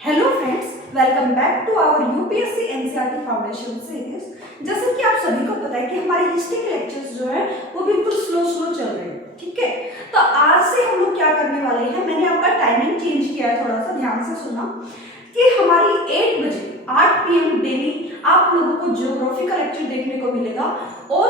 Hello friends, welcome back to our UPSC NCERT foundation series. जैसे कि आप सभी को पता है कि हमारे हिस्ट्री के लेक्चर्स जो है वो बिल्कुल स्लो चल रहे हैं, ठीक है। तो आज से हम लोग क्या करने वाले हैं, मैंने आपका टाइमिंग चेंज किया है, थोड़ा सा ध्यान से सुना कि हमारी 8 बजे 8 PM डेली आप लोगों को ज्योग्राफी का लेक्चर देखने को मिलेगा और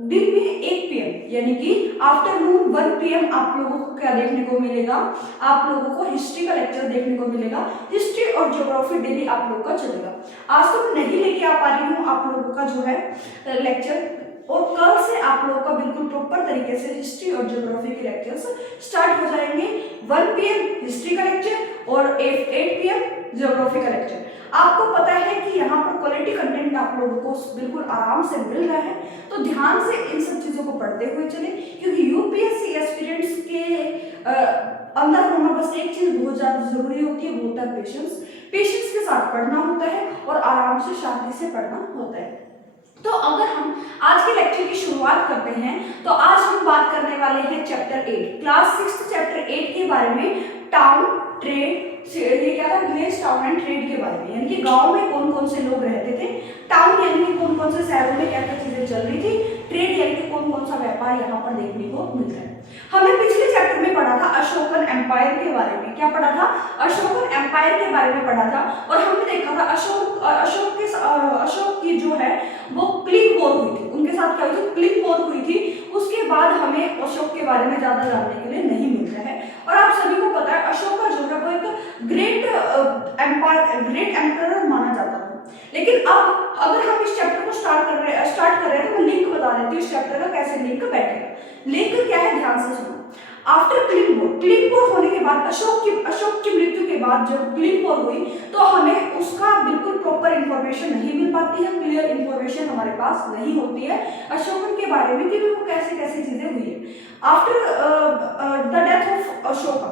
दिन में 1 PM यानी कि आफ्टरनून 1 PM आप लोगों को क्या देखने को मिलेगा, आप लोगों को हिस्ट्री का लेक्चर देखने को मिलेगा। हिस्ट्री और ज्योग्राफी डेली आप लोगों का चलेगा। आज तो मैं नहीं लेके आ पा रही हूँ आप लोगों का जो है लेक्चर, और कल से आप लोगों का बिल्कुल प्रॉपर तरीके से हिस्ट्री और ज्योग्राफी के लेक्चर्स स्टार्ट हो जाएंगे। 1 PM हिस्ट्री का लेक्चर और 8 PM ज्योग्राफी का लेक्चर। आपको पता है कि यहाँ पर क्वालिटी कंटेंट आप लोगों को बिल्कुल आराम से मिल रहा है, तो ध्यान से इन सब चीजों को पढ़ते हुए चले, क्योंकि यूपीएससी एस्पिरेंट्स के अंदर होना बस एक चीज बहुत ज्यादा जरूरी होती है, वो होता है पेशेंस। पेशेंस के साथ पढ़ना होता है और आराम से शांति से पढ़ना होता है। तो अगर हम आज के लेक्चर की शुरुआत करते हैं तो आज हम बात करने वाले हैं चैप्टर 8 क्लास 6 चैप्टर 8 के बारे में। टाउन ट्रेड, ये क्या था, विलेज टाउन एंड ट्रेड के बारे में, यानी कि गांव में कौन कौन से लोग रहते थे, टाउन यानी कि कौन कौन से शहरों में क्या क्या चीजें चल रही थी, ट्रेड यानी कि कौन कौन सा व्यापार यहाँ पर देखने को मिलता है। हमने पिछले चैप्टर में पढ़ा था अशोकन एम्पायर के बारे में। क्या पढ़ा था? अशोकन एम्पायर के बारे में पढ़ा था, और हमने देखा था अशोक की जो है वो क्लिक वॉर हुई थी, उनके साथ क्या हुई थी, क्लिक वॉर हुई थी। उसके बाद हमें अशोक के बारे में ज्यादा जानने के लिए नहीं मिलता है। और आप सभी को पता है अशोक का जो है वो एक ग्रेट एम्परर माना जाता है। लेकिन अब अगर हम इस चैप्टर को स्टार्ट कर रहे हैं तो मैं लिंक बता देती हूँ इस चैप्टर का कैसे लिंक बैठेगा। लिंक क्या है, ध्यान से सुनो। आफ्टर क्लिक वॉर होने के बाद अशोक की मृत्यु के बाद जब क्लिक वॉर हुई तो हमें उसका बिल्कुल प्रॉपर इंफॉर्मेशन नहीं मिल पाती है, क्लियर इंफॉर्मेशन हमारे पास नहीं होती है अशोकन के बारे में कि वो कैसे कैसे चीजें हुई है। After the death of Ashoka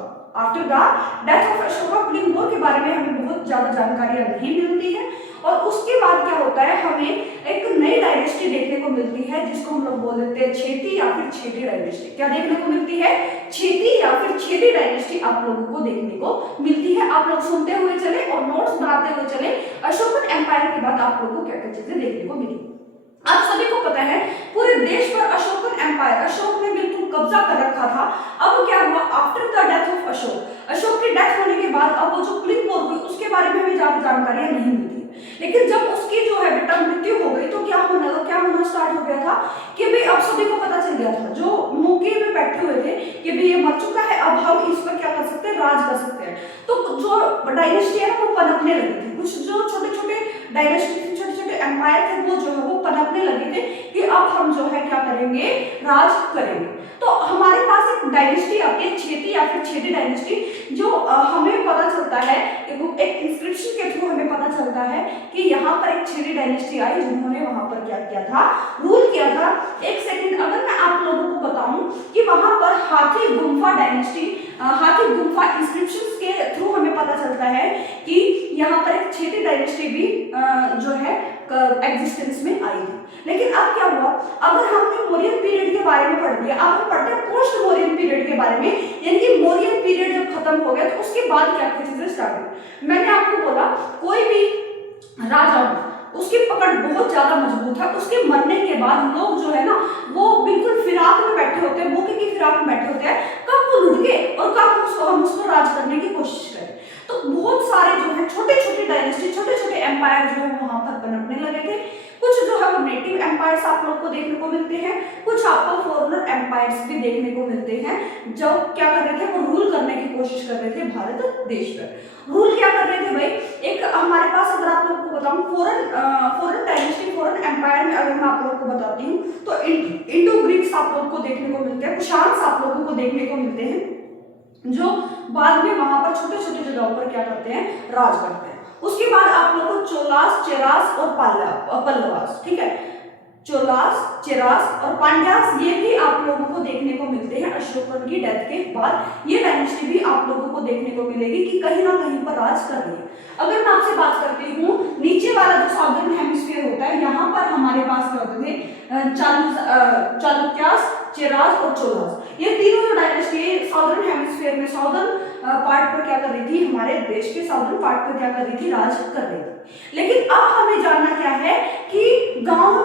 click war के बारे में हमें बहुत ज्यादा जानकारियां नहीं मिलती है। और उसके बाद क्या होता है, हमें एक नई डायनेस्टी देखने को मिलती है जिसको हम लोग बोल देते हैं छेती या फिर छेदी डायनेस्टी। क्या देखने को मिलती है? छेती या फिर छेदी डायनेस्टी आप लोगों को देखने को मिलती है। आप लोग सुनते हुए चले और नोट्स बनाते हुए चले। अशोकन एम्पायर के बाद आप लोगों को क्या क्या चीजें देखने को मिली। आप सभी को पता है पूरे देश पर अशोकन एम्पायर, अशोक ने बिल्कुल कब्जा कर रखा था। अब क्या हुआ, after the death of Ashok की डेथ होने के बाद अब वो जो क्लिक वॉर हुई उसके बारे में हमें ज्यादा जानकारियां नहीं मिलती। लेकिन जब उसकी जो है बेटा मृत्यु हो गई तो क्या होना स्टार्ट हो गया था कि भाई अब सभी को पता चल गया था, जो मौके में बैठे हुए थे कि भाई ये मर चुका है, अब हम इस पर क्या कर सकते हैं, राज कर सकते हैं। तो जो डायनेस्टी है ना वो पनपने लगी थी। कुछ जो छोटे छोटे डायनेस्टी थे, छोटे छोटे एम्पायर थे, वो जो है वो पनपने लगे थे कि अब हम जो है क्या करेंगे, राज करेंगे। तो हमारे पास एक डायनेस्टी आती है छेती या फिर छेदी डायनेस्टी, जो हमें पता चलता है एक इंस्क्रिप्शन के थ्रू हमें पता चलता है कि यहाँ पर एक छेदी डायनेस्टी आई जिन्होंने वहां पर क्या किया था, रूल किया था। एक सेकंड, अगर मैं आप लोगों को बताऊं कि वहां पर हाथी गुम्फा डायनेस्टी, हाथी गुम्फा इंस्क्रिप्शंस के थ्रू हमें पता चलता है कि यहाँ पर एक छेदी डायनेस्टी भी जो है एग्जिस्टेंस में आई थी। लेकिन अब क्या हुआ, अगर हमने मौर्यन पीरियड के बारे में पढ़ लिया, अब हम पढ़ते हैं पोस्ट मौर्यन पीरियड के बारे में, यानी कि मौर्यन पीरियड जब खत्म हो गया तो उसके बाद क्या क्या चीजें स्टार्ट हुई। मैंने आपको बोला कोई भी राजा उसकी पकड़ बहुत ज्यादा मजबूत है, उसके मरने के बाद लोग जो है ना वो बिल्कुल फिराक में बैठे होते हैं, मौके की फिराक में बैठे होते हैं, कब वो लुट गए और कब हम उसको राज करने की कोशिश करें। तो बहुत सारे जो है छोटे छोटे डायनेस्टी, छोटे छोटे एम्पायर जो है वहां पर पनपने लगे थे। कुछ जो है वो नेटिव एम्पायर्स आप लोग को देखने को मिलते हैं, कुछ आपको फॉरेनर एम्पायर्स भी देखने को मिलते हैं जो क्या कर रहे थे, वो रूल करने की कोशिश कर रहे थे भारत देश पर। रूल क्या कर रहे थे भाई, एक हमारे पास अगर आप लोग को बताऊं फॉरेन डायनेस्टी, फॉरेन एम्पायर में अगर मैं आप लोग को बताती हूँ तो इंडो ग्रीक्स आप लोग को देखने को मिलते हैं, कुशान्स आप लोगों को देखने को मिलते हैं, जो बाद में वहां पर छोटे छोटे जगहों पर क्या करते हैं, राज करते हैं। उसके बाद आप लोगों को चोलास, चेरास और पल्लवास, ठीक है, चोलास, चेरास और पांड्यास, ये भी आप लोगों को देखने को मिलते हैं अशोकन की डेथ के बाद। ये डायनेस्टी भी आप लोगों को देखने को मिलेगी कि कहीं ना कहीं पर राज कर रही है। अगर मैं आपसे बात करती हूँ नीचे वाला जो साउदर्न हेमिस्फीयर होता है, यहाँ पर हमारे पास क्या होते थे, चालुक्यास, चेरास और चोलास, ये तीनों जो डायनेस्टी है साउदर्न हेमिस्फीयर में, साउदर्न पार्ट पर क्या कर रही थी, हमारे देश के साउदर्न पार्ट पर क्या कर रही थी, राज कर रही थी। लेकिन अब हमें जानना क्या है कि गांव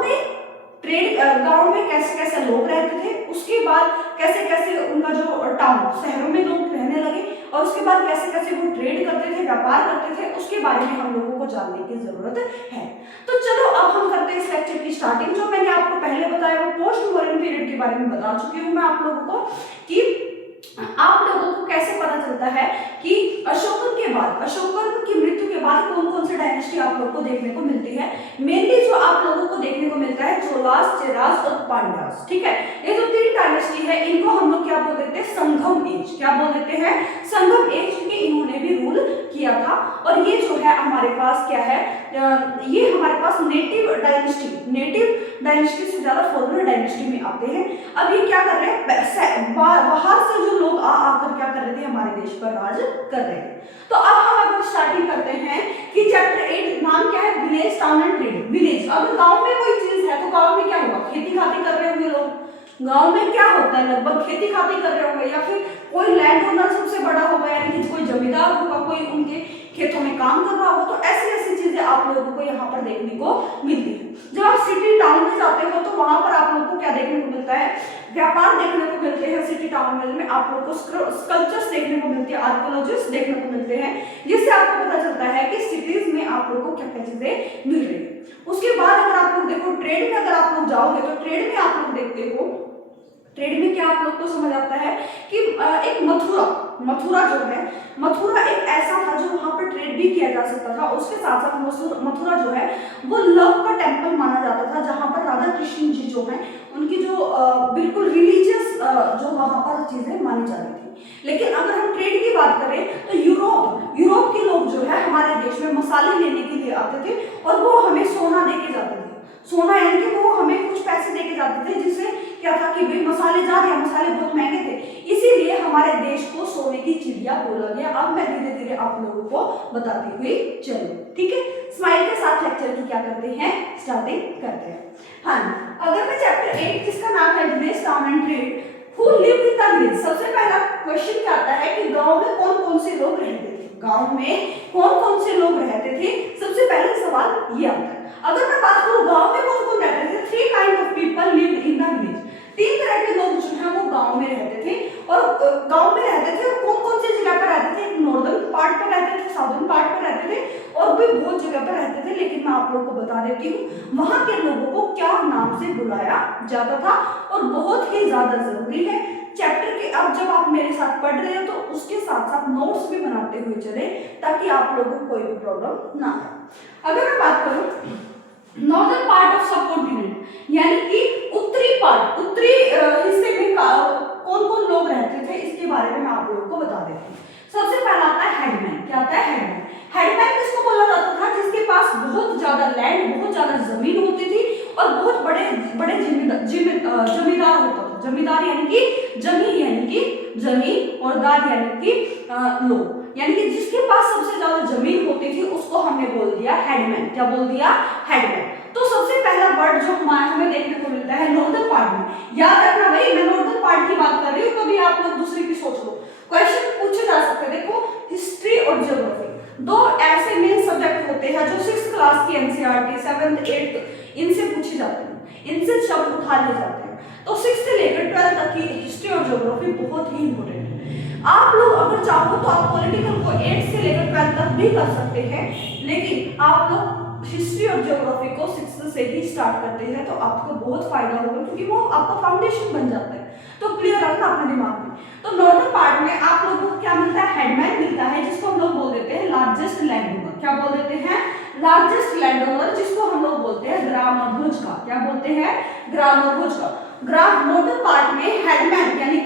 में कैसे कैसे लोग रहते थे, उसके बाद कैसे कैसे उनका जो टाउन शहरों में लोग रहने लगे, और उसके बाद कैसे कैसे वो ट्रेड करते थे, व्यापार करते थे, उसके बारे में हम लोगों को जानने की जरूरत है। तो चलो अब हम करते हैं इस लेक्चर की स्टार्टिंग। जो मैंने आपको पहले बताया वो पोस्ट मॉडर्न पीरियड के बारे में बता चुकी हूँ मैं आप लोगों को, कि आप लोगों को कैसे पता चलता है कि अशोकन के बाद, अशोकन की मृत्यु के बाद कौन कौन से डायनेस्टी आप लोगों को देखने को मिलती है। मेनली जो आप लोगों को देखने को मिलता है चोलास, चेरास और पांड्यास, ठीक है। ये जो तीन डायनेस्टी है इनको हम लोग क्या बोल देते हैं, संगम एज, क्या बोल देते हैं, संगम एज, क्योंकि इन्होंने भी रूल किया था। और ये जो है हमारे पास क्या है, ये हमारे पास नेटिव डायनेस्टी से ज्यादा फॉरेनर डायनेस्टी में आते हैं। अब ये क्या कर रहे हैं, बाहर से जो लोग आकर क्या कर रहे थे, हमारे देश पर राज कर रहे थे। तो अब हम अगर स्टार्टिंग करते हैं कि चैप्टर 8 नाम क्या है, village, town and trade. Village, अगर गांव में कोई चीज है तो गांव में क्या होगा, खेती खाती कर रहे होंगे लोग। गांव में क्या होता है, लगभग खेती खाती कर रहे होंगे, या फिर कोई लैंड ओनर सबसे बड़ा होगा, यानी कि कोई जमींदार होगा, कोई उनके खेतों में काम कर रहा होगा। तो ऐसी ऐसी चीजें आप लोगों को यहाँ पर देखने को मिलती है। जब आप सिटी टाउन में जाते हो तो वहां पर आप लोगों को क्या देखने को मिलता है, व्यापार देखने को मिलते हैं। सिटी टाउन में आप लोगों को स्कल्पचर्स देखने को मिलती है, आर्कियोलॉजिस्ट देखने को मिलते हैं, जिससे आपको पता चलता है कि सिटीज में आप लोगों को क्या क्या चीजें मिल रही है। उसके बाद अगर आप लोग देखो ट्रेड में, अगर आप लोग जाओगे तो ट्रेड में आप लोग देखते हो, ट्रेड में क्या आप लोग को समझ आता है कि एक मथुरा जो है, मथुरा एक ऐसा था जो वहां पर ट्रेड भी किया जा सकता था। उसके साथ साथ मथुरा जो है वो लव का टेम्पल माना जाता था, जहां पर राधा कृष्ण जी जो है उनकी जो बिल्कुल रिलीजियस जो वहां पर चीजें मानी जाती थी। लेकिन अगर हम ट्रेड की बात करें तो यूरोप के लोग जो है हमारे देश में मसाले लेने के लिए आते थे, और वो हमें सोना देके जाते थे। सोना यानी कि वो हमें कुछ पैसे देके जाते थे, जिससे क्या था कि भाई मसाले जा रहे हैं, मसाले बहुत महंगे थे, इसीलिए हमारे देश को सोने की चिड़िया बोला गया। अब मैं धीरे धीरे आप लोगों को बताती हुई चलूं, ठीक है। स्माइल के साथ लेक्चर की क्या करते हैं, स्टार्टिंग करते हैं। हाँ, अगर मैं चैप्टर 8 जिसका नाम है village, town and trade, who lived in the village, सबसे पहला क्वेश्चन क्या आता है कि गांव में कौन कौन से लोग रहते थे, गांव में कौन कौन से लोग रहते थे। सबसे पहले सवाल ये आता है। अगर मैं बात करूं गांव में कौन कौन रहते थे, 3 kind of people lived in the village, 3 तरह के लोग जो है वो गांव में रहते थे। और गांव में रहते थे, और कौन कौन सी जगह पर रहते थे, एक नॉर्दर्न पार्ट पर रहते थे, साउदर्न पार्ट पर रहते थे, और भी बहुत जगह पर रहते थे। लेकिन मैं आप लोगों को बता देती हूँ वहां के लोगों को क्या नाम से बुलाया जाता था, और बहुत ही ज्यादा जरूरी है चैप्टर के। अब जब आप मेरे साथ पढ़ रहे हो तो उसके साथ साथ नोट्स भी बनाते हुए चले, ताकि आप लोगों को कोई भी प्रॉब्लम ना हो। अगर मैं बात करूं नॉर्दर्न पार्ट ऑफ सबकॉन्टिनेंट, यानी कि उत्तरी हिस्से में कौन कौन लोग रहते थे, इसके बारे में मैं आप लोगों को बता देती हूँ। सबसे पहला आता है हेडमैन। क्या आता है, हेडमैन। हेडमैन किसको बोला जाता था, जिसके पास बहुत ज्यादा लैंड, बहुत ज्यादा जमीन होती थी, और बहुत बड़े बड़े जमींदार होता था। जमींदार यानी कि जमीन, और दार यानी कि लोग, यानी कि जिसके पास सबसे ज्यादा जमीन होती थी उसको हमने बोल दिया हेडमैन। क्या बोल दिया, हेडमैन। तो सबसे पहला वर्ड जो हमें देखने को मिलता है नॉर्दर्न पार्ट में, याद रखना भाई मैं नॉर्दर्न पार्ट की बात कर रही हूँ, कभी आप लोग दूसरी की सोच लो, क्वेश्चन पूछे जा सकते हैं। देखो हिस्ट्री और ज्योग्राफी दो ऐसे मेन सब्जेक्ट होते हैं जो 6th क्लास की एनसीईआरटी 7th 8th इनसे पूछे जाते हैं, इनसे शब्द उठा लिए जाते हैं। तो 6th से लेकर 12th तक की हिस्ट्री और ज्योग्राफी बहुत ही इंपॉर्टेंट है। आप लोग अगर चाहो तो आप पॉलिटिकल को 8 से लेकर 12 तक भी कर सकते हैं, लेकिन आप लोग हिस्ट्री और ज्योग्राफी को 6th से ही स्टार्ट करते हैं तो आपको बहुत फायदा होगा, क्योंकि वो आपका फाउंडेशन बन जाता है। तो क्लियर रखना अपने दिमाग में। तो नॉर्दर्न पार्ट में आप लोगों को क्या मिलता है, हेडमैन मिलता है, जिसको हम लोग बोल देते हैं लार्जेस्ट लैंड ओनर। क्या बोल देते हैं, लार्जेस्ट लैंड ओनर, जिसको हम लोग बोलते हैं ग्रामध्वज का। क्या बोलते हैं, ग्रामध्वज का। नॉर्दर्न पार्ट में हेडमैन यानी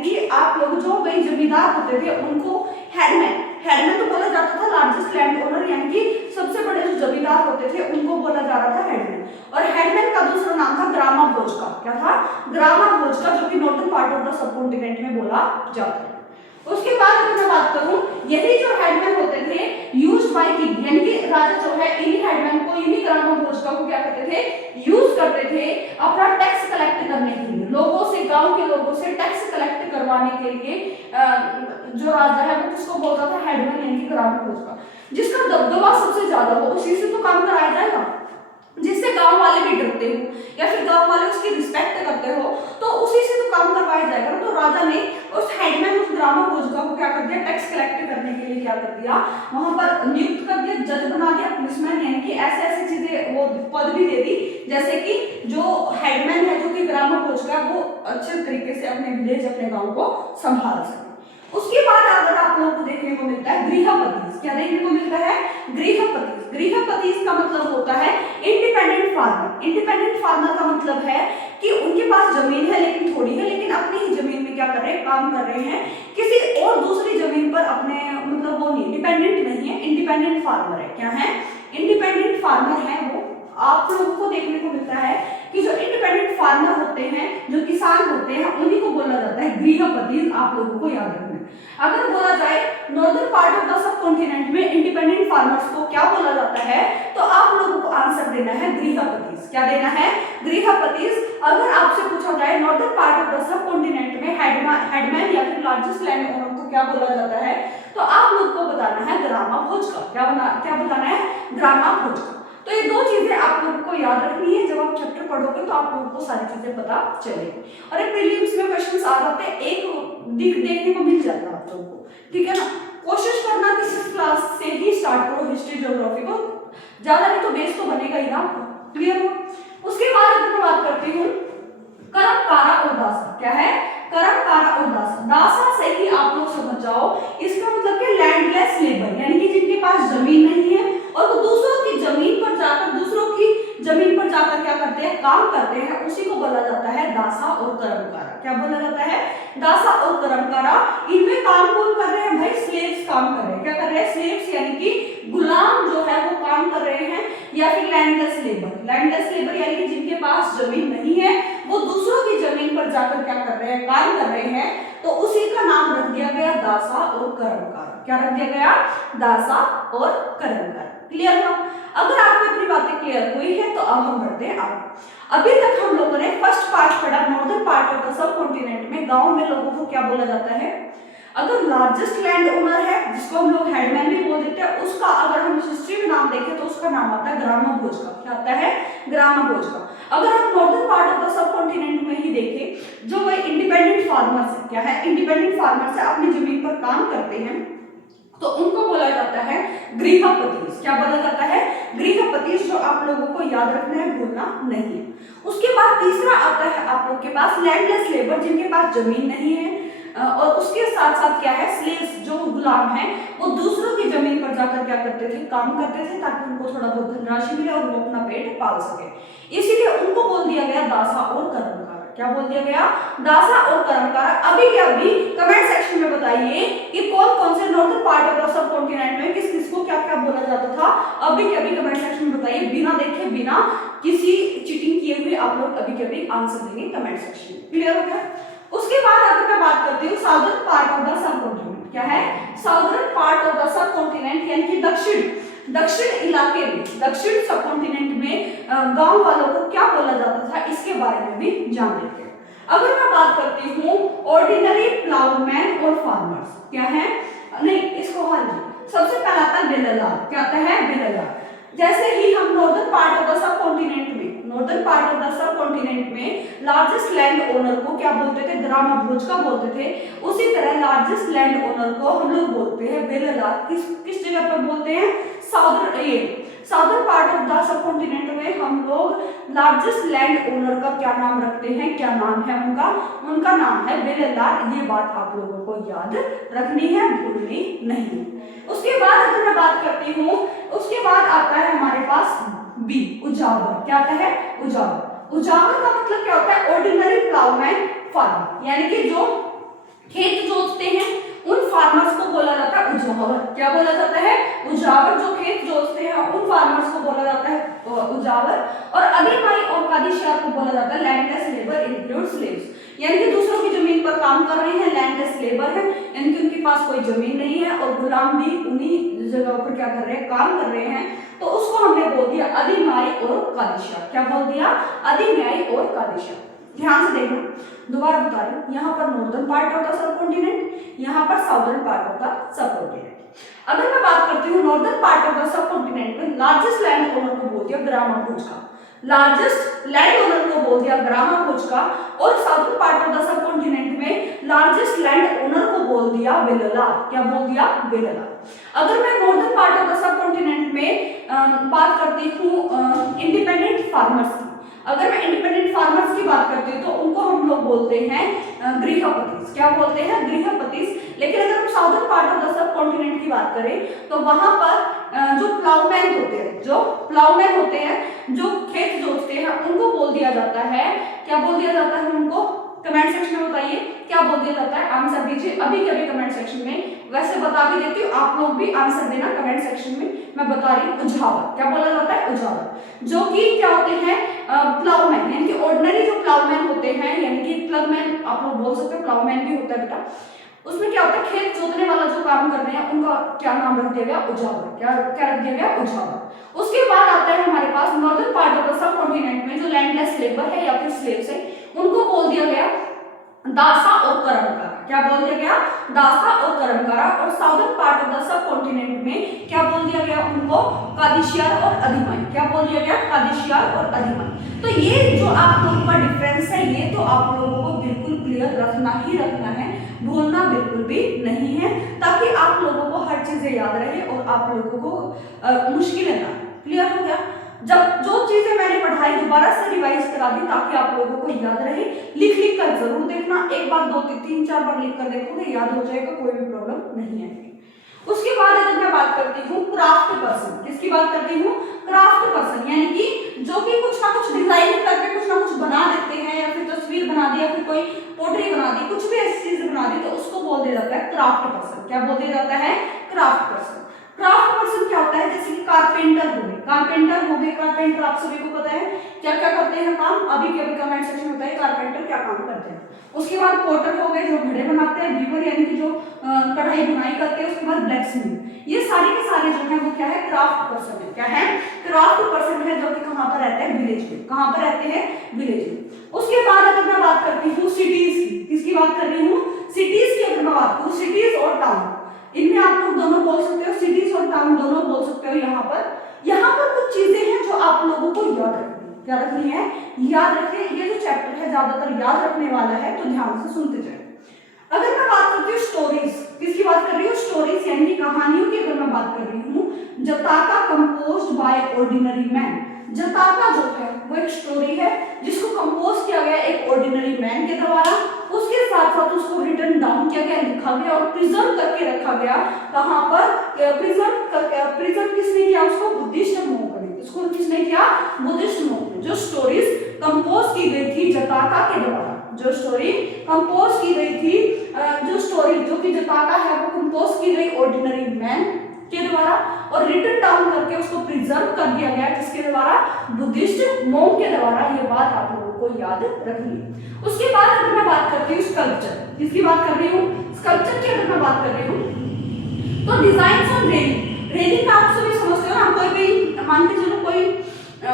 कि आप लोग जो भाई जमींदार होते थे उनको हेडमैन तो बोला जाता था। लार्जेस्ट लैंड ओनर यानी कि सबसे बड़े जो जमींदार होते थे उनको बोला जा रहा था हेडमैन। और हेडमैन का दूसरा नाम था ग्रामध्वज का। क्या था, ग्रामध्वज का, जो कि northern part of the subcontinent में बोला जाता है। उसके बाद अगर मैं बात करूं, यही जो हेडमैन होते थे यूज्ड बाय किंग, यानी कि राजा जो है इन्हीं हेडमैन को, इन्हीं ग्राम भोजका को क्या करते थे, यूज करते थे अपना टैक्स कलेक्ट करने के लिए, लोगों से, गांव के लोगों से टैक्स कलेक्ट करवाने के लिए। जो राजा है वो किसको बोलता था, हेडमैन यानी कि ग्राम भोजका। जिसका दबदबा सबसे ज्यादा हो उसी से तो काम कराया जाएगा, जिससे गांव वाले भी डरते हो या फिर गांव वाले उसकी रिस्पेक्ट करते हो तो उसी से तो काम करवाया जाएगा। तो राजा ने उस हेडमैन, उस ग्राम भोजका को क्या कर दिया, टैक्स कलेक्ट करने के लिए क्या कर दिया, वहां पर नियुक्त कर दिया, जज बना दिया, पुलिसमैन, यानी कि ऐसे ऐसे चीजें वो पद भी दे दी, जैसे कि जो हेडमैन है, जो कि ग्राम भोजका, वो अच्छे तरीके से अपने विलेज, अपने गाँव को संभाल सके। उसके बाद अगर आप लोगों को देखने को मिलता है गृहपति, क्या देखने को मिलता है, गृहपति। गृहपति का मतलब होता है इंडिपेंडेंट फार्मर। इंडिपेंडेंट फार्मर का मतलब है कि उनके पास जमीन है लेकिन थोड़ी है, लेकिन अपनी ही जमीन में क्या कर रहे हैं, काम कर रहे हैं, किसी और दूसरी जमीन पर अपने मतलब वो नहीं, डिपेंडेंट नहीं है, इंडिपेंडेंट फार्मर है। क्या है, इंडिपेंडेंट फार्मर है वो। आप लोगों को देखने को मिलता है कि जो इंडिपेंडेंट फार्मर होते हैं, जो किसान होते हैं, उन्हीं को बोला जाता है गृहपति। आप लोगों को याद रखना है। अगर बोला जाए northern part of the subcontinent में इंडिपेंडेंट फार्मर्स को क्या बोला जाता है, तो आप लोगों को आंसर देना है गृहपति। क्या देना है, गृहपति। अगर आपसे पूछा जाए northern part of the subcontinent में हेडमैन या फिर लार्जेस्ट लैंड ओनर को क्या बोला जाता है, तो आप लोग को बताना है ग्रामा भोजका। क्या बताना है, ग्रामा भोजका। तो ये दो चीजें आप लोगों को याद रखनी है, जब आप चैप्टर पढ़ोगे तो आप लोगों को सारी चीजें पता चलेगी। और ये प्रीलिम्स में क्वेश्चंस आ जाते हैं, एक देखने को मिल जाता है आप लोगों को, ठीक है ना। कोशिश करना कि इस क्लास से ही स्टार्ट करो हिस्ट्री ज्योग्राफी को, ज्यादा नहीं तो बेस तो बनेगा ही ना, क्लियर हो। उसके बाद अगर मैं बात करती हूँ करम, कारा और दासा। क्या है, करम, कारा और दासा। दासा से ही आप लोग समझ जाओ, इसका मतलब कि लैंडलेस लेबर, यानी कि जिनके पास जमीन नहीं है और वो दूसरों की जमीन पर जाकर, क्या करते हैं, काम करते हैं, उसी को बोला जाता है दासा और कर्मकारा। क्या बोला जाता है, दासा और कर्मकारा। इनमें काम कौन कर रहे हैं भाई, स्लेव्स काम कर रहे हैं। क्या कर रहे हैं, स्लेव्स, यानी कि गुलाम जो है वो काम कर रहे हैं, या फिर लैंडलेस लेबर। लैंडलेस लेबर यानी कि जिनके पास जमीन नहीं है, वो दूसरों की जमीन पर जाकर क्या कर रहे हैं, काम कर रहे हैं, तो उसी का नाम रख दिया गया दासा और कर्मकार। क्या रख दिया गया, दासा और कर्मकार। क्लियर ना। अगर आपको इतनी बातें क्लियर हुई है तो अब हम बढ़ते हैं आगे। अभी तक हम लोगों ने फर्स्ट पार्ट पढ़ा, northern part of the subcontinent में गांव में लोगों को क्या बोला जाता है, अगर लार्जेस्ट लैंड ओनर है, जिसको हम लोग हेडमैन भी बोल देते हैं, उसका अगर हम हिस्ट्री में नाम देखें तो उसका नाम आता है ग्रामा भोजका। क्या आता है, ग्रामा भोजका। अगर हम northern part of the subcontinent में ही देखें, जो वह इंडिपेंडेंट फार्मर्स है, क्या है, इंडिपेंडेंट फार्मर्स है, अपनी जमीन पर काम करते हैं, तो उनको बोला जाता है गृहपति। क्या बोला जाता है, गृहपति, जो आप लोगों को याद रखना है, भूलना नहीं है। उसके बाद तीसरा आता है आप लोग के पास लैंडलेस लेबर, जिनके पास जमीन नहीं है, और उसके साथ साथ क्या है, स्लेव्स, जो गुलाम हैं, वो दूसरों की जमीन पर जाकर क्या करते थे, काम करते थे, ताकि उनको थोड़ा बहुत धनराशि मिले और वो अपना पेट पाल सके। इसीलिए उनको बोल दिया गया दासा और कर्मकार। क्या बोल दिया गया, दासा और कर्मकार। अभी के अभी कमेंट सेक्शन में बताइए कि कौन कौन से northern part of the subcontinent में किस किस को क्या क्या बोला जाता था। अभी के अभी कमेंट सेक्शन में बताइए, बिना देखे, बिना किसी चीटिंग किए हुए आप लोग अभी के अभी आंसर देंगे कमेंट सेक्शन में। क्लियर हो गया। उसके बाद अगर मैं बात करती हूँ साउदर्न पार्ट ऑफ द सब कॉन्टिनेंट। क्या है, साउदर्न पार्ट ऑफ द सब कॉन्टिनेंट, यानी कि दक्षिण इलाके में, दक्षिण सब कॉन्टिनेंट में गांव वालों को क्या बोला जाता था, इसके बारे में भी जान लेते हैं। अगर मैं बात करती हूँ ऑर्डिनरी प्लाउमैन और फार्मर्स, क्या है, नहीं इसको, हाँ जी, सबसे पहला आता है बेललार। क्या आता है, बेललार। जैसे ही हम northern part of the subcontinent में, northern part of the subcontinent में लार्जेस्ट लैंड ओनर को क्या बोलते थे, ग्रामा भोजका बोलते थे, उसी तरह लार्जेस्ट लैंड ओनर को हम लोग बोलते हैं बेललार। किस जगह पर बोलते हैं, southern part of the subcontinent में हम लोग लार्जेस्ट लैंड ओनर का क्या नाम रखते हैं, क्या नाम है उनका नाम है बेललार। ये बात आप लोगों को याद रखनी है, भूलनी नहीं। उसके बाद अगर मैं बात करती हूँ, उसके बाद आता है हमारे पास बी, उजावर। क्या आता है, उजावर। उजावर का मतलब क्या होता है, ऑर्डिनरी प्लाउमैन फार्मर, यानी कि जो खेत जोतते हैं उन फार्मर्स को बोला जाता है उजावर। क्या बोला जाता है, उजावर। जो खेत जोतते हैं उन फार्मर्स को बोला जाता है उजावर। और अदरवाइज और कादिशियार को बोला जाता है लैंडलेस लेबर इंक्लूड स्लेव्स, यानी कि दूसरों की जमीन पर काम कर रहे हैं, लैंडलेस लेबर है, यानी कि उनके पास कोई जमीन नहीं है और गुलाम भी उन्हीं जगह पर क्या कर रहे हैं, काम कर रहे हैं, तो उसको हमने बोल दिया अधिन्यायी और कादिशिया। क्या बोल दिया, अधिन्यायी और कादिशिया। ध्यान से देखना, दोबारा बता रही हूँ, यहाँ पर नॉर्दर्न पार्ट ऑफ द सब कॉन्टिनेंट, यहाँ पर साउदर्न पार्ट ऑफ द सब कॉन्टिनेंट। अगर मैं बात करती हूँ northern part of the subcontinent में लार्जेस्ट लैंड ओनर को बोल दिया ग्रामा भोज का, लार्जेस्ट लैंड ओनर को बोल दिया ग्रामा भोज का, और southern part of the subcontinent में लार्जेस्ट लैंड ओनर को बोल दिया वेलला। क्या बोल दिया, वेलला। अगर मैं northern part of the subcontinent में बात करती हूँ इंडिपेंडेंट फार्मर्स की, अगर मैं इंडिपेंडेंट फार्मर्स की बात करती हूँ तो उनको हम लोग बोलते हैं गृहपतिस। क्या बोलते हैं, गृहपतिस। लेकिन अगर हम साउदर्न पार्ट ऑफ द सब कॉन्टिनेंट की बात करें तो वहां पर जो प्लाउमैन होते हैं, जो प्लाउमैन होते हैं, जो खेत जोतते हैं, उनको बोल दिया जाता है, क्या बोल दिया जाता है उनको, कमेंट सेक्शन में बताइए क्या बोल दिया जाता है, आंसर दीजिए अभी के अभी कमेंट सेक्शन में। वैसे बता भी देती हूँ, आप लोग भी आंसर देना कमेंट सेक्शन में, मैं बता रही हूँ उझावर। क्या बोला जाता है, उझावर। जो कि क्या होते हैं, प्लाउमैन, यानी कि ऑर्डिनरी जो प्लाउमैन होते हैं, यानी कि प्लगमैन आप लोग बोल सकते हो, प्लाउमैन भी होता है बेटा। उसमें क्या होता है, खेत जोतने वाला जो काम कर रहे हैं उनका क्या नाम रख दिया गया, उझावर। क्या रख दिया गया, उझावर। उसके बाद आता है हमारे पास northern part of the subcontinent में जो लैंडलेस लेबर है या फिर स्लेव्स है, उनको बोल दिया गया दासा और कर्मकारा। क्या बोल दिया गया, दासा और कर्मकारा। और southern part of the subcontinent में क्या बोल दिया गया उनको, कादिशियार और अधिमाई। क्या बोल दिया गया, कादिशियार और अधिमाई। तो ये जो आप लोगों का डिफरेंस है, ये तो आप लोगों को बिल्कुल क्लियर रखना ही रखना है, भूलना बिल्कुल भी नहीं है, ताकि आप लोगों को हर चीजें याद रहे और आप लोगों को मुश्किलें ना। क्लियर हो गया। जब जो चीजें मैंने पढ़ाई दोबारा से रिवाइज करा दी ताकि आप लोगों को याद रहे। लिख लिख कर जरूर देखना, एक बार 2 3 4 बार लिख कर देखोगे याद हो जाएगा, कोई भी प्रॉब्लम नहीं है। उसके बाद अगर मैं बात करती हूँ क्राफ्ट पर्सन, किसकी बात करती हूँ, क्राफ्ट पर्सन, यानी कि जो कि कुछ ना कुछ डिजाइन करके कुछ ना कुछ बना देते हैं, या फिर तस्वीर बना दी, या फिर कोई पोट्री बना दी, कुछ भी ऐसी चीज बना दी, तो उसको बोल दिया जाता है क्राफ्ट पर्सन। क्या बोल दिया जाता है, क्राफ्ट पर्सन। क्राफ्ट पर्सन क्या होता है, जैसे कि कारपेंटर हो गए, कारपेंटर हो गए, कारपेंटर आप सभी को पता है क्या क्या करते हैं काम, अभी के अभी कमेंट सेक्शन में बताइए कारपेंटर क्या काम करते हैं। उसके बाद पोटर हो गए, जो घड़े बनाते हैं, वीवर यानी कि जो कढ़ाई बुनाई करते हैं, उसके बाद ब्लैक स्मिथ। ये सारे के सारे जो है वो क्या है, क्राफ्ट पर्सन है। क्या है, क्राफ्ट पर्सन है, जो कि कहाँ पर रहते हैं, विलेज में। कहाँ पर रहते हैं, विलेज में। उसके बाद अगर मैं बात करती हूँ सिटीज की, किसकी बात कर रही हूँ, सिटीज की अगर मैं बात करूँ, सिटीज और टाउन, इनमें आप लोग दोनों बोल सकते हो, सिटीज और टाउन दोनों बोल सकते हो। यहाँ पर कुछ चीजें हैं जो आप लोगों को याद रखनी है। क्या रखनी है, याद रखिए। ये जो चैप्टर है ज्यादातर याद रखने वाला है, तो ध्यान से सुनते जाए। अगर मैं बात करती हूँ स्टोरीज, किसकी बात कर रही हूँ, स्टोरीज यानी कि कहानियों की अगर मैं बात कर रही हूँ, जताका कंपोज्ड बाय ऑर्डिनरी मैन। जताका जो है वो एक स्टोरी है जिसको कंपोज किया गया एक ऑर्डिनरी मैन के द्वारा, उसके साथ साथ उसको रिटन डाउन किया गया, लिखा गया और प्रिजर्व करके रखा गया। कहाँ पर, प्रिजर्व किसने किया, उसको बुद्धिस्ट मोंक ने। इसको किसने किया, बुद्धिस्ट मोंक ने। जो स्टोरीज कंपोज की गई थी जताका के द्वारा, जो स्टोरी कंपोज की गई थी, जो स्टोरी जो कि जताका है वो कंपोज की गई ऑर्डिनरी मैन के द्वारा और रिटन डाउन करके उसको प्रिजर्व कर दिया गया, जिसके द्वारा, बुद्धिस्ट मोंक के द्वारा। ये बात आप लोगों को याद रखनी है। उसके बाद अगर मैं बात करती हूँ स्कल्पचर, किसकी बात कर रही हूँ, स्कल्पचर की अगर मैं बात कर रही हूँ, तो डिजाइन ऑन रेलिंग। रेलिंग का आप सभी समझते हो ना, कोई भी मान के चलो कोई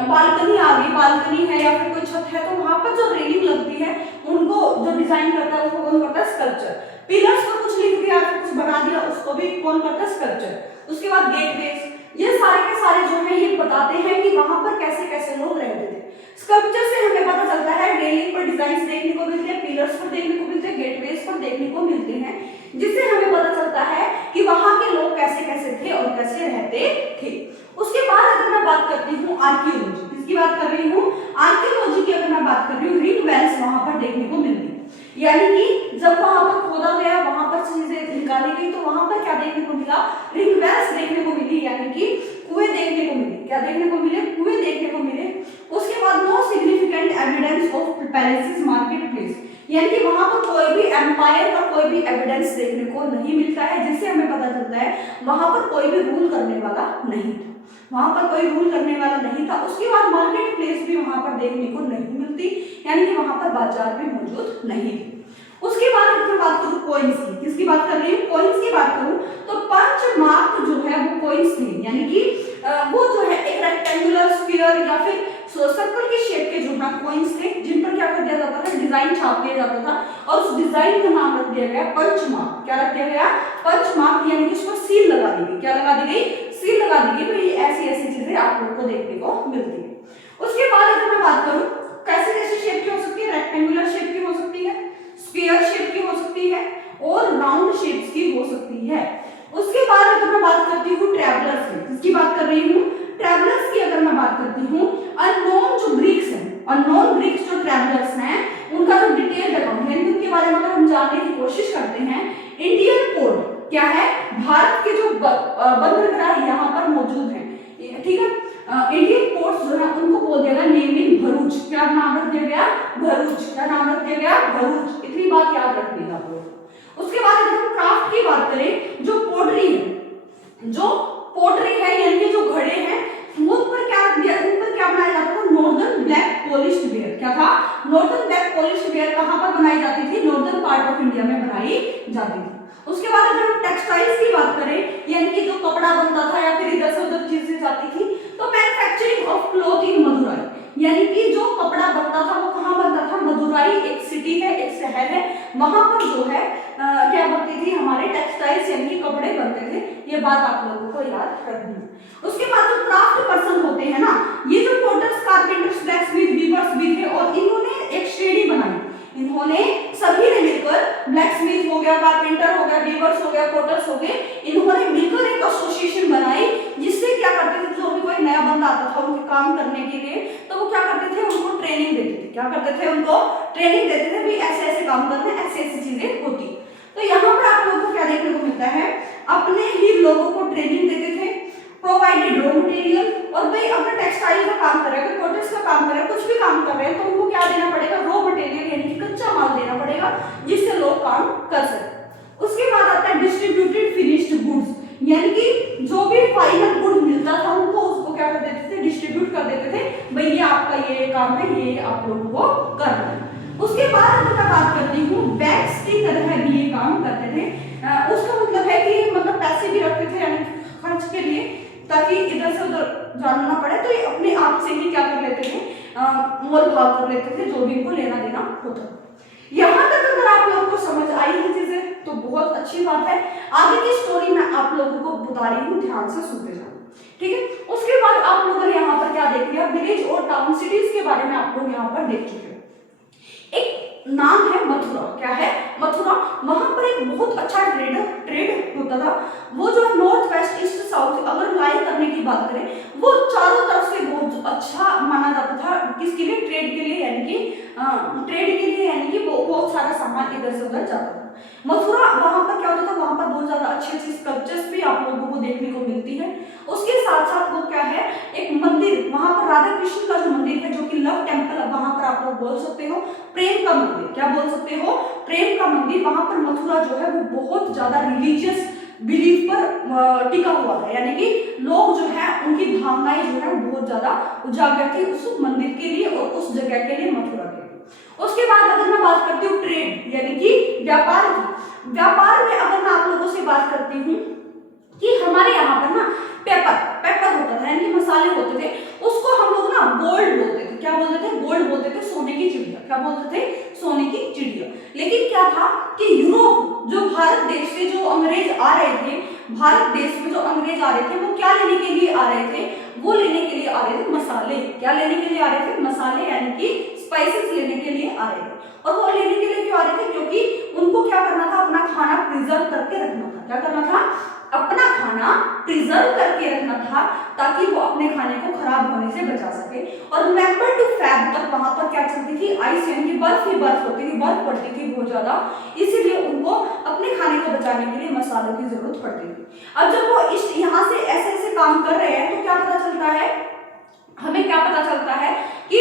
बालकनी आ गई, बालकनी है या फिर कोई छत है, तो वहां पर जो रेलिंग लगती है उनको जो डिजाइन करता है उसको कौन करता है, स्कल्पचर। पिलर्स पर कुछ लिख दिया, कुछ बना दिया, उसको भी कौन करता है, स्कल्पचर। उसके बाद गेटवेज, ये सारे के सारे जो है ये बताते हैं कि वहां पर कैसे कैसे लोग रहते थे। स्कल्पचर से हमें पता चलता है रेलिंग पर डिजाइन देखने को मिलते हैं, पिलर्स पर देखने को मिलते हैं, गेटवेज पर देखने को मिलते हैं, जिससे हमें पता चलता है कि वहां के लोग कैसे कैसे थे और कैसे रहते थे। उसके बाद अगर मैं बात करती हूँ आर्कियोलॉजी, किसकी बात कर रही हूँ, आर्कियोलॉजी की अगर मैं बात कर रही हूँ, रिंग वेल्स वहां पर देखने को मिलती है। यानी कि जब वहां पर खोदा गया, वहां पर चीजें निकाली गई, तो वहां पर क्या देखने को मिला, रिंग वेल्स देखने को मिली, यानी कि कुएं देखने को मिली। क्या देखने को मिले, कुएं देखने को मिले। उसके बाद no significant evidence of palaces market place, यानी कि वहां पर कोई भी एम्पायर का कोई भी एविडेंस देखने को नहीं मिलता है, जिससे हमें पता चलता है वहां पर कोई भी रूल करने वाला नहीं था, वहां पर कोई रूल करने वाला नहीं था। उसके बाद मार्केट प्लेस भी वहां पर देखने को नहीं मिलती, यानी कि वहां पर बाजार भी मौजूद नहीं थी। उसके बाद अगर मैं बात करूं कॉइन्स की, किसकी बात कर रही हूँ, कॉइन्स की बात करूं तो पंचमार्क जो है वो कॉइन्स थे, यानी कि वो जो है एक रेक्टेंगुलर, स्फीयर या फिर सर्कल के शेप के जो है कॉइन्स थे, जिन पर क्या कर दिया जाता था, डिजाइन छाप दिया जाता था और उस डिजाइन का नाम रख दिया गया पंचमार्क। क्या रख दिया गया, पंचमार्क, यानी कि उस पर सील लगा दी गई। क्या लगा दी गई, सील लगा दी गई। तो ये ऐसी ऐसी चीजें आप लोग को देखने को मिलती है। उसके बाद अगर मैं बात करूं कैसे कैसे शेप की हो सकती है, रेक्टेंगुलर शेप की हो सकती है, स्फीयर शेप की हो सकती है और राउंड शेप्स की हो सकती है। उसके बाद अगर मैं बात करती हूँ ट्रैवलर्स की, किसकी बात कर रही हूँ, ट्रैवलर्स की अगर मैं बात करती हूँ, अननोन जो ग्रीक्स हैं, अननोन ग्रीक्स जो ट्रैवलर्स हैं, उनका जो डिटेल अकाउंट है उनके बारे में अगर हम जानने की कोशिश करते हैं, इंडियन पोर्ट क्या है, भारत के जो बंदरगाह यहाँ पर मौजूद है, ठीक है, इंडियन पोर्ट्स जो है उनको बोल दिया गया नेम इन भरूच। क्या नाम रख दिया गया, भरूच। क्या नाम रख दिया गया, भरूच। इतनी बात याद रखनी है आप लोग। उसके बाद अगर हम क्राफ्ट की बात करें, जो पोटरी है, जो पोटरी है यानी कि जो घड़े हैं, उन पर क्या रख दिया, उन पर क्या बनाया जाता था, नॉर्दर्न ब्लैक पॉलिश्ड वेयर। क्या था, नॉर्दर्न ब्लैक पॉलिश्ड वेयर कहां पर बनाई जाती थी, नॉर्दर्न पार्ट ऑफ इंडिया में बनाई जाती थी। उसके बाद अगर हम टेक्सटाइल्स की बात करें, यानी कि जो कपड़ा बनता था या फिर इधर से उधर चीजें जाती थी, तो manufacturing of cloth in Madurai, यानी कि जो कपड़ा बनता था वो कहाँ बनता था, मदुराई एक सिटी है, एक शहर है, वहां पर जो है क्या बनती थी, हमारे टेक्सटाइल्स यानी कि कपड़े बनते थे। ये बात आप लोगों को याद रखनी है। उसके बाद जो क्राफ्ट पर्सन होते हैं ना, ये जो पोटर्स, कारपेंटर्स, ब्लैकस्मिथ, वीवर्स भी थे और इन्होंने एक श्रेणी बनाई। इन्होंने सभी ने मिलकर, ब्लैकस्मिथ हो गया, कारपेंटर हो गया, वीवर्स हो गया, पोटर्स हो गए, इन्होंने मिलकर एक एसोसिएशन बनाई, जिससे क्या करते थे, जो भी कोई नया बंदा आता था उनके काम करने के लिए, तो वो क्या करते थे, उनको ट्रेनिंग देते थे। क्या करते थे, उनको ट्रेनिंग देते थे, भी ऐसे ऐसे काम करते हैं, ऐसी ऐसी चीजें होती। तो यहाँ पर आप लोगों को क्या देखने को मिलता है, अपने ही लोगों को ट्रेनिंग देते थे, प्रोवाइडेड रॉ मटेरियल, और भाई अगर टेक्सटाइल का काम कर रहे हैं, पोटर्स का काम कर रहे हैं, कुछ भी काम कर रहे हैं, तो उनको क्या देना पड़ेगा, रॉ मटेरियल यानी कि कच्चा माल देना पड़ेगा, जिससे लोग काम कर सके। उसके बाद आता है डिस्ट्रीब्यूटेड फिनिश्ड गुड्स, यानी कि जो भी फाइनल गुड मिलता था उनको, उसको क्या कर देते थे, डिस्ट्रीब्यूट कर देते थे, भाई ये आपका ये काम है, ये आप लोगों को करना है। उसके बाद अगर मैं बात करती हूँ बैंक्स की तरह भी ये काम करते थे। उसका मतलब है कि मतलब पैसे भी रखते थे यानी खर्च के लिए, ताकि इधर से उधर जाना ना पड़े, तो ये अपने आप से ही क्या कर लेते थे, मोल भाव कर लेते थे, जो भी इनको लेना देना होता। यहाँ तक अगर आप लोगों को समझ आई है चीजें तो बहुत अच्छी बात है। आगे की स्टोरी मैं आप लोगों को बता रही हूँ, ध्यान से सुनते जाओ, ठीक है। उसके बाद आप लोगों ने यहाँ पर क्या देख लिया, विलेज और टाउन सिटीज के बारे में आप लोग यहाँ पर देख चुके हो। एक नाम है मथुरा। क्या है, मथुरा। वहां पर एक बहुत अच्छा ट्रेड होता था। वो जो नॉर्थ वेस्ट ईस्ट साउथ अगर लाई करने की बात करें, वो चारों तरफ से बहुत अच्छा माना जाता था। किसके लिए, ट्रेड के लिए, यानी कि ट्रेड के लिए, यानी कि वो बहुत सारा सामान इधर से उधर जाता था। मथुरा वहां पर क्या होता था, वहां पर बहुत ज्यादा अच्छी अच्छी स्कल्पचर्स भी आप लोगों को देखने को मिलती है। उसके साथ साथ वो क्या है, एक मंदिर, वहां पर राधा कृष्ण का जो मंदिर है, जो कि लव टेम्पल, वहां पर आप लोग बोल सकते हो प्रेम का मंदिर। क्या बोल सकते हो, प्रेम का मंदिर। वहां पर मथुरा जो है वो बहुत ज्यादा रिलीजियस बिलीफ पर टिका हुआ है, यानी कि लोग जो है उनकी भावनाएं जो है बहुत ज्यादा उजागर थी उस मंदिर के लिए और उस जगह के लिए, मथुरा के लिए। उसके बाद अगर मैं बात करती हूँ ट्रेड यानी कि व्यापार की, व्यापार में अगर मैं आप लोगों से बात करती हूँ कि हमारे यहाँ पर ना पेपर होता था, यानी कि मसाले होते थे, उसको हम लोग ना गोल्ड बोलते थे। क्या बोलते थे, गोल्ड बोलते थे, सोने की चिड़िया। क्या बोलते थे, सोने की चिड़िया। लेकिन क्या था कि यूरोप, जो भारत देश से जो अंग्रेज आ रहे थे, भारत देश में जो अंग्रेज आ रहे थे, वो क्या लेने के लिए आ रहे थे, वो लेने के लिए आ रहे थे मसाले। क्या लेने के लिए आ रहे थे, मसाले, यानी कि स्पाइसेस लेने के लिए आ रहे थे। और वो लेने के लिए क्यों आ रहे थे, क्योंकि उनको क्या करना था, अपना खाना प्रिजर्व करके रखना था। क्या करना था, अपना खाना प्रिजर्व करके रखना था, ताकि वो अपने खाने को खराब होने से बचा सके। और नवंबर टू फेब तक वहां पर क्या चलती थी, आइस, यानी कि बर्फ ही बर्फ होती थी, बर्फ पड़ती थी बहुत ज्यादा, इसीलिए उनको अपने खाने को बचाने के लिए मसालों की जरूरत पड़ती थी। अब जब वो इस यहाँ से ऐसे ऐसे काम कर रहे हैं, तो क्या पता चलता है, हमें क्या पता चलता है कि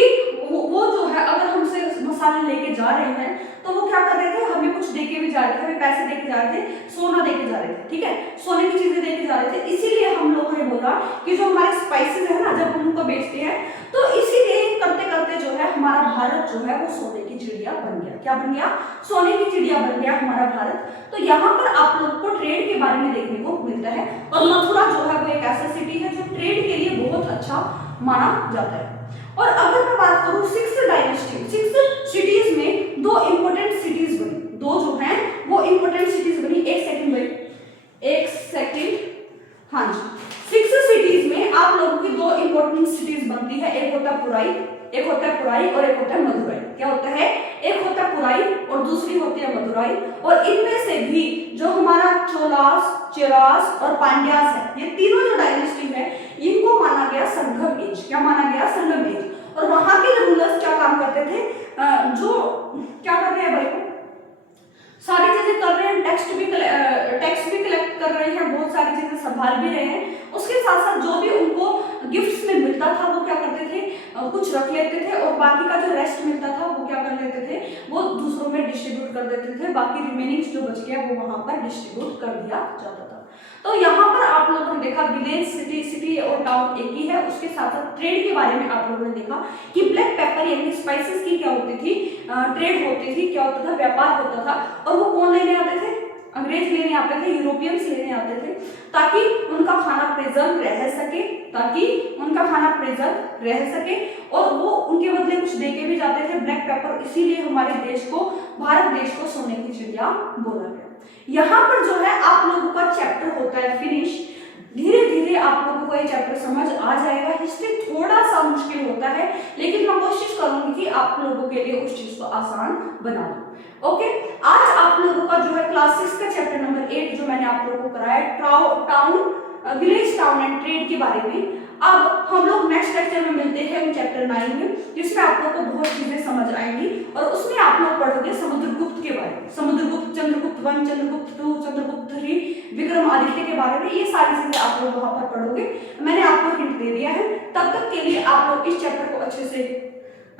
वो जो है, अगर हमसे मसाले लेके जा रहे हैं तो वो क्या कर रहे थे, हमें कुछ देके भी जा रहे थे, हमें पैसे देके जा रहे थे, सोना देके जा रहे थे, ठीक है, सोने की चीजें देके जा रहे थे। इसीलिए हम लोगों ने बोला कि जो हमारे स्पाइसेस है ना, जब हम उनको बेचते हैं तो इसीलिए करते करते जो है हमारा भारत जो है वो सोने की चिड़िया बन गया। क्या बन गया? सोने की चिड़िया बन गया हमारा भारत। तो यहाँ पर आप लोग को ट्रेड के बारे में देखने को मिलता है और मथुरा जो है वो एक ऐसा सिटी है जो ट्रेड के लिए बहुत अच्छा माना जाता है। और अगर मैं बात करूं सिक्स डायनेस्टी, सिक्स सिटीज में दो इंपॉर्टेंट सिटीज बनी, दो जो हैं वो इंपॉर्टेंट सिटीज बनी। एक सेकंड भाई, एक सेकंड, हाँ जी, सिक्स सिटीज में आप लोगों की दो इंपॉर्टेंट सिटीज बनती है, एक होता है पुराई, एक होता है पुराई और एक होता है मदुराई। क्या होता है? एक होता है पुराई और दूसरी होती है मदुराई। और इनमें से भी जो हमारा चोलास, चेरास और पांड्यास है, ये तीनों जो डायनेस्टी है इनको माना गया संगम एज। क्या माना गया? संगम एज। और वहां के रूलर्स क्या काम करते थे, जो क्या कर रहे हैं भाई, सारी चीजें कर रहे हैं, टैक्स भी कलेक्ट कर रहे हैं, बहुत सारी चीजें संभाल भी रहे हैं, उसके साथ साथ जो भी उनको गिफ्ट्स में मिलता था वो क्या करते थे, कुछ रख लेते थे और बाकी का जो रेस्ट मिलता था वो क्या कर लेते थे, वो दूसरों में डिस्ट्रीब्यूट कर देते थे, बाकी रिमेनिंग जो बच गया वो वहां पर डिस्ट्रीब्यूट कर दिया जाता था। तो यहाँ पर आप लोगों ने देखा विलेज, सिटी और टाउन एक ही है। उसके साथ साथ ट्रेड के बारे में आप लोगों ने देखा कि ब्लैक पेपर यानी स्पाइसेस की क्या होती थी, ट्रेड होती थी, क्या होता था, व्यापार होता था। और वो कौन लेने आते थे? अंग्रेज लेने आते थे, यूरोपियंस लेने आते थे, ताकि उनका खाना प्रिजर्व रह सके, ताकि उनका खाना प्रिजर्व रह सके। और वो उनके बदले कुछ देके भी जाते थे, ब्लैक पेपर। इसीलिए हमारे देश को, भारत देश को सोने की चिड़िया बोला गया। यहाँ पर जो है आप लोगों का चैप्टर होता है फिनिश। धीरे धीरे आप लोगों को ये चैप्टर समझ आ जाएगा। हिस्ट्री थोड़ा सा मुश्किल होता है, लेकिन मैं कोशिश करूंगी कि आप लोगों के लिए उस चीज को आसान बना दूं। ओके, आज आप लोगों का जो है क्लास 6 का चैप्टर नंबर 8 जो मैंने आप लोगों को कराया, town, village, town and trade के बारे में। अब हम लोग नेक्स्ट लेक्चर में मिलते हैं चैप्टर 9 में, जिसमें आप लोगों को बहुत चीजें समझ आएंगी और उसमें आप लोग पढ़ोगे समुद्रगुप्त के बारे में, समुद्रगुप्त, चंद्रगुप्त 1, चंद्रगुप्त 2, चंद्रगुप्त 3, विक्रमादित्य के बारे में। ये सारी चीजें आप लोग वहां पर पढ़ोगे। मैंने आपको हिंट दे दिया है। तब तक के लिए आप लोग इस चैप्टर को अच्छे से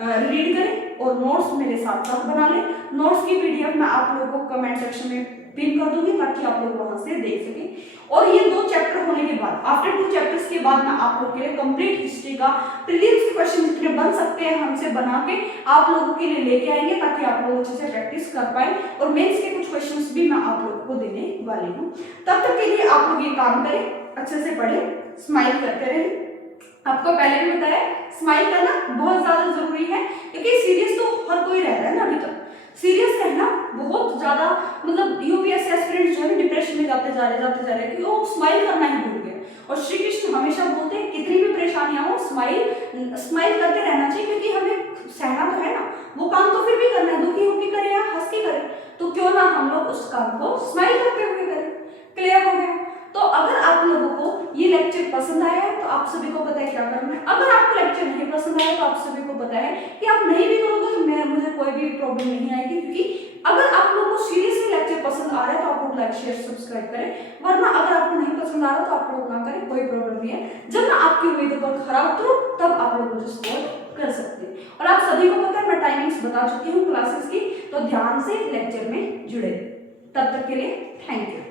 रीड करें और नोट्स मेरे साथ साथ बना लें। नोट्स की पीडीएफ मैं आप लोगों को कमेंट सेक्शन में पिन कर दूंगी ताकि आप लोग वहां से देख सकें। और ये 2 चैप्टर होने के बाद, आफ्टर 2 चैप्टर्स के बाद, मैं आप लोग के लिए कंप्लीट हिस्ट्री का प्रीलिम्स क्वेश्चन जितने बन सकते हैं हमसे बना के आप लोगों के लिए लेके आएंगे, ताकि आप लोग अच्छे से प्रैक्टिस कर पाए। और मेंस के कुछ क्वेश्चंस भी मैं आप लोगों को देने वाली हूँ। तब तक के लिए आप लोग ये काम करें, अच्छे से पढ़ें, स्माइल करते रहें। आपको पहले भी बताया, स्माइल करना बहुत ज्यादा जरूरी है, क्योंकि सीरियस तो हर कोई रह रहा है ना अभी तक। सीरियस रहना बहुत ज्यादा, मतलब यूपीएससी एस्पिरेंट्स जो है डिप्रेशन में जाते जा रहे क्योंकि वो स्माइल करना ही भूल गए। और श्री कृष्ण हमेशा बोलते हैं कितनी भी परेशानियां हो स्माइल करके रहना चाहिए, क्योंकि हमें सहना तो है ना, वो काम तो फिर भी करना है, दुखी होकर करें या हंस के करें, तो क्यों ना हम लोग उस काम को स्माइल करते हुए करें। क्लियर हो गया? तो अगर आप लोगों को ये लेक्चर पसंद आया है तो आप सभी को पता है क्या करना है। अगर आपको लेक्चर नहीं पसंद आया तो आप सभी को पता है कि आप नहीं भी करोगे तो मुझे कोई भी प्रॉब्लम नहीं आएगी, क्योंकि अगर आप लोगों को सीरियसली लेक्चर पसंद आ रहा है तो आप लोग लाइक, शेयर, सब्सक्राइब करें। वरना अगर आपको नहीं पसंद आ रहा तो आप लोग ना करें, कोई प्रॉब्लम नहीं है। जब मैं आपकी उम्मीदों पर खरा उतरूं तब आप लोग मुझे सपोर्ट कर सकते हैं। और आप सभी को पता है मैं टाइमिंग्स बता चुकी हूँ क्लासेस की, तो ध्यान से लेक्चर में जुड़े। तब तक के लिए थैंक यू।